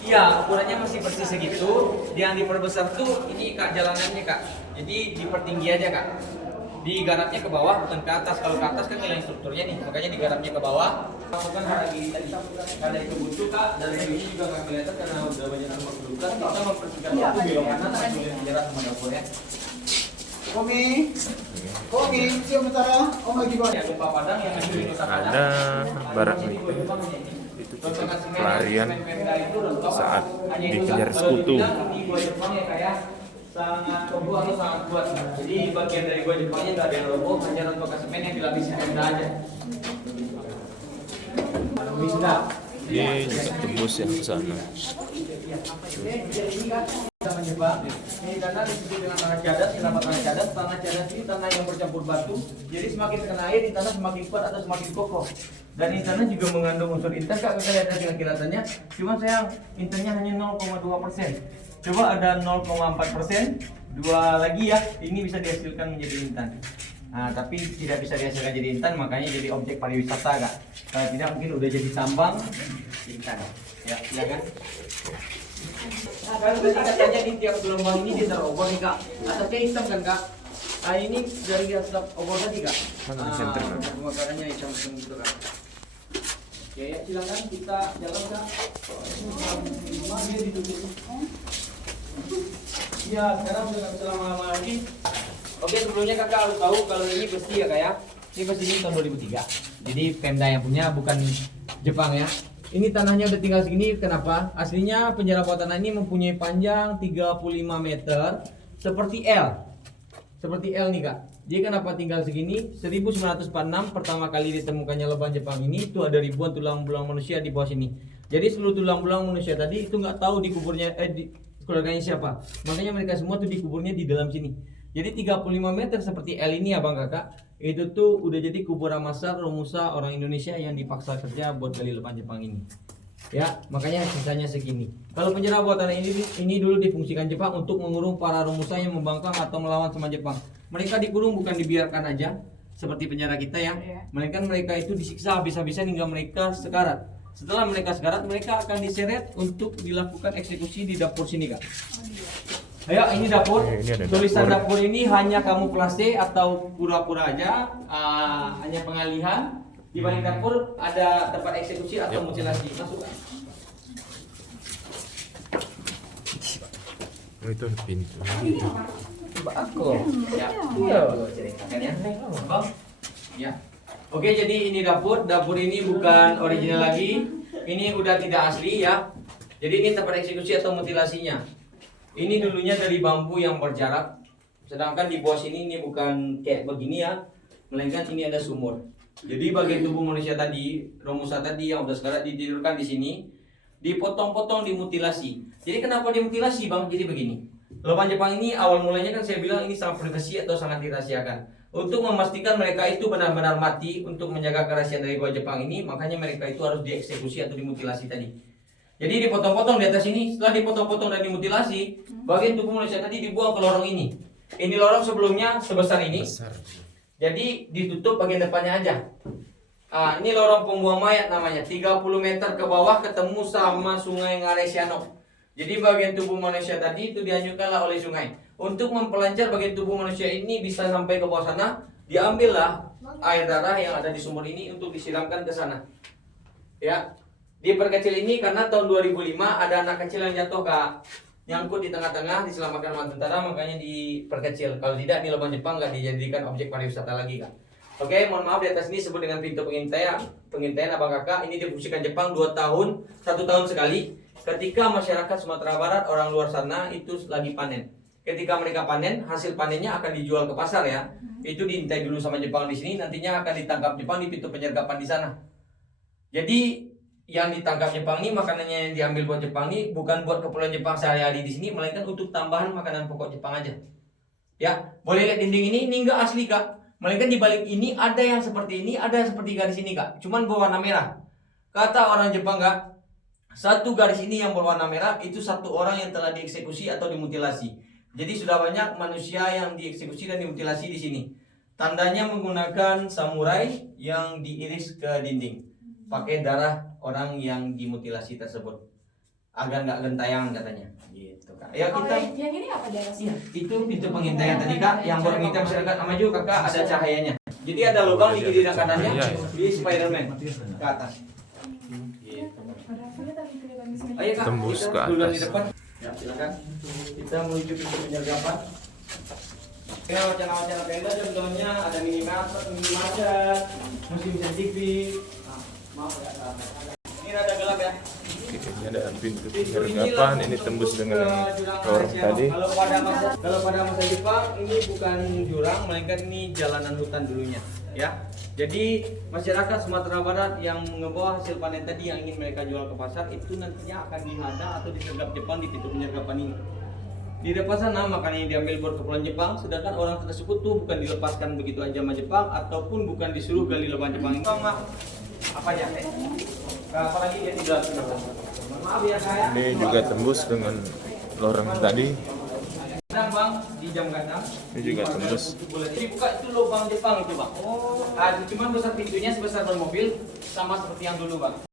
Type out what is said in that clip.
Iya, ukurannya masih persis segitu. Yang diperbesar tuh ini kak jalanannya kak. Jadi dipertinggi aja kak. Digarapnya ke bawah bukan ke atas. Kalau ke atas kan nilai strukturnya nih, makanya digarapnya ke bawah. Bukan lagi tadi karena itu butuh kak. Dan ini juga nggak kelihatan karena udah banyak tempat kedudukan. Kita mempersingkat waktu belok kanan langsung menjerat sama dapur ya. Komi, siap sementara. Oh lagi bang. Ya gempa Padang yang masih Ada barang itu pelarian saat dikejar sekutu. Sangat roboh atau sangat kuat. Jadi bagian dari gua Jepangnya nggak ada yang roboh, hanya rangka semen yang dilapisi tenda aja. Bisa. Dia juga tembus ya ke sana. Tanah Jepang. Ini tanah disebut dengan tanah cadas. Kenapa tanah cadas? Tanah cadas ini tanah yang bercampur batu. Jadi semakin terkena air, di tanah semakin kuat atau semakin kokoh. Dan intannya juga mengandung unsur intan. Kak, kita lihat hasil kelihatannya. Cuma sayang, intannya hanya 0,2%. Coba ada 0,4%. Dua lagi ya, ini bisa dihasilkan menjadi intan. Nah, tapi tidak bisa dihasilkan jadi intan, makanya jadi objek pariwisata kak. Kalau tidak mungkin udah jadi tambang intan. Ya, silakan. Nah, kalau ketika saja di tiap gelombang ini dia terobor nih kak. Atasnya hitam kan kak. Nah ini dari di atas obor tadi kak. Mana di center, Kak? Pembakarannya hitam gitu kak. Oke, ya, silakan kita jalan kak. Dia ditutup. Ya, sekarang sudah nggak bisa lama-lama lagi. Oke, sebelumnya kakak harus tahu kalau ini besi ya kak ya. Ini besi ini tahun 2003. Jadi Pemda yang punya, bukan Jepang ya. Ini tanahnya udah tinggal segini, kenapa? Aslinya penjara bawah tanah ini mempunyai panjang 35 meter seperti L. Seperti L nih kak. Jadi kenapa tinggal segini? 1946 pertama kali ditemukannya lubang Jepang ini, itu ada ribuan tulang belulang manusia di bawah sini. Jadi seluruh tulang belulang manusia tadi itu nggak tahu dikuburnya di keluarganya siapa. Makanya mereka semua tuh dikuburnya di dalam sini. Jadi 35 meter seperti L ini ya bang kakak, itu tuh udah jadi kuburan massal Romusa orang Indonesia yang dipaksa kerja buat gali lubang Jepang ini. Ya, makanya sisanya segini. Kalau penjara bawah tanah ini dulu difungsikan Jepang untuk mengurung para Romusa yang membangkang atau melawan sama Jepang. Mereka dikurung bukan dibiarkan aja seperti penjara kita ya. Melainkan mereka itu disiksa habis-habisan hingga mereka sekarat. Setelah mereka sekarat, mereka akan diseret untuk dilakukan eksekusi di dapur sini kak. Ayo, ini dapur. Ini ada Tulisan dapur. dapur ini hanya kamuflase atau pura-pura aja, hanya pengalihan. Di balik dapur ada tempat eksekusi atau mutilasi. Masuk. Oh, itu pintu. Coba aku. Ya, iya. Ceritakan ya. Bang. Ya. Oke, jadi ini dapur. Dapur ini bukan original lagi. Ini udah tidak asli ya. Jadi ini tempat eksekusi atau mutilasinya. Ini dulunya dari bambu yang berjarak. Sedangkan di bawah sini ini bukan kayak begini ya, melainkan ini ada sumur. Jadi bagian tubuh manusia tadi, Romusa tadi yang udah sekarang ditidurkan di sini, dipotong-potong, dimutilasi. Jadi kenapa dimutilasi bang? Jadi begini. Lubang Jepang ini awal mulanya kan saya bilang ini sangat privasi atau sangat dirahasiakan. Untuk memastikan mereka itu benar-benar mati untuk menjaga kerahasiaan dari gua Jepang ini, makanya mereka itu harus dieksekusi atau dimutilasi tadi. Jadi dipotong-potong di atas ini, setelah dipotong-potong dan dimutilasi, bagian tubuh manusia tadi dibuang ke lorong ini. Ini lorong sebelumnya sebesar ini. Besar. Jadi ditutup bagian depannya aja. Ini lorong pembuang mayat namanya. 30 meter ke bawah ketemu sama sungai Ngaresiano. Jadi bagian tubuh manusia tadi itu dihanyutkanlah oleh sungai. Untuk mempelancar bagian tubuh manusia ini bisa sampai ke bawah sana, diambillah air darah yang ada di sumur ini untuk disiramkan ke sana. Ya, diperkecil ini karena tahun 2005 ada anak kecil yang jatuh kak, nyangkut di tengah-tengah, diselamatkan sama tentara, makanya diperkecil. Kalau tidak, ini lubang Jepang nggak dijadikan objek pariwisata lagi kak. Oke, mohon maaf, di atas ini disebut dengan pintu pengintaian. Pengintaian abang kakak ini difungsikan Jepang 2 tahun, 1 tahun sekali. Ketika masyarakat Sumatera Barat, orang luar sana itu lagi panen. Ketika mereka panen, hasil panennya akan dijual ke pasar ya. Itu diintai dulu sama Jepang di sini, nantinya akan ditangkap Jepang di pintu penyergapan di sana. Jadi yang ditangkap Jepang ini, makanannya yang diambil buat Jepang ini bukan buat keperluan Jepang sehari-hari di sini, melainkan untuk tambahan makanan pokok Jepang aja. Ya, boleh lihat dinding ini enggak asli kak. Melainkan di balik ini ada yang seperti ini, ada yang seperti garis ini kak. Cuman berwarna merah. Kata orang Jepang kak, satu garis ini yang berwarna merah itu satu orang yang telah dieksekusi atau dimutilasi. Jadi sudah banyak manusia yang dieksekusi dan dimutilasi di sini. Tandanya menggunakan samurai yang diiris ke dinding, pakai darah orang yang dimutilasi tersebut. agar nggak gentayangan katanya. Gitu kan. Ya Kalau kita yang ini apa di atasnya? itu pintu pengintaian tadi kak, yang baru kita masyarakat sama juga kakak ada cahayanya. Jadi ada lubang di kiri dan kanannya di Spiderman ke atas. Ayo kak, Tembus kita ke duluan di atas. depan. Ya silakan. Kita menuju pintu penyergapan. Ini wacana-wacana tenda contohnya ada minimarket, mesin TV. Nah, maaf ya. Ini rada gelap ya. Oke, ini ada pintu penyergapan. Ini tembus dengan lorong tadi. Kalau pada masa Jepang ini bukan jurang, melainkan ini jalanan hutan dulunya, ya. Jadi masyarakat Sumatera Barat yang membawa hasil panen tadi yang ingin mereka jual ke pasar itu nantinya akan dihadang atau disergap Jepang di pintu penyergapan ini. Di depan sana makanya diambil buat kepulauan Jepang, sedangkan orang tersebut tuh bukan dilepaskan begitu aja sama Jepang ataupun bukan disuruh gali lubang Jepang ini. Bang, apa aja? Apalagi dia tidak sudah. Maaf ya saya. Ini juga tembus dengan lorong tadi. Kadang bang di jam kadang. Ini juga tembus. Jadi buka itu lubang Jepang itu bang. Cuman besar pintunya sebesar ban mobil sama seperti yang dulu bang.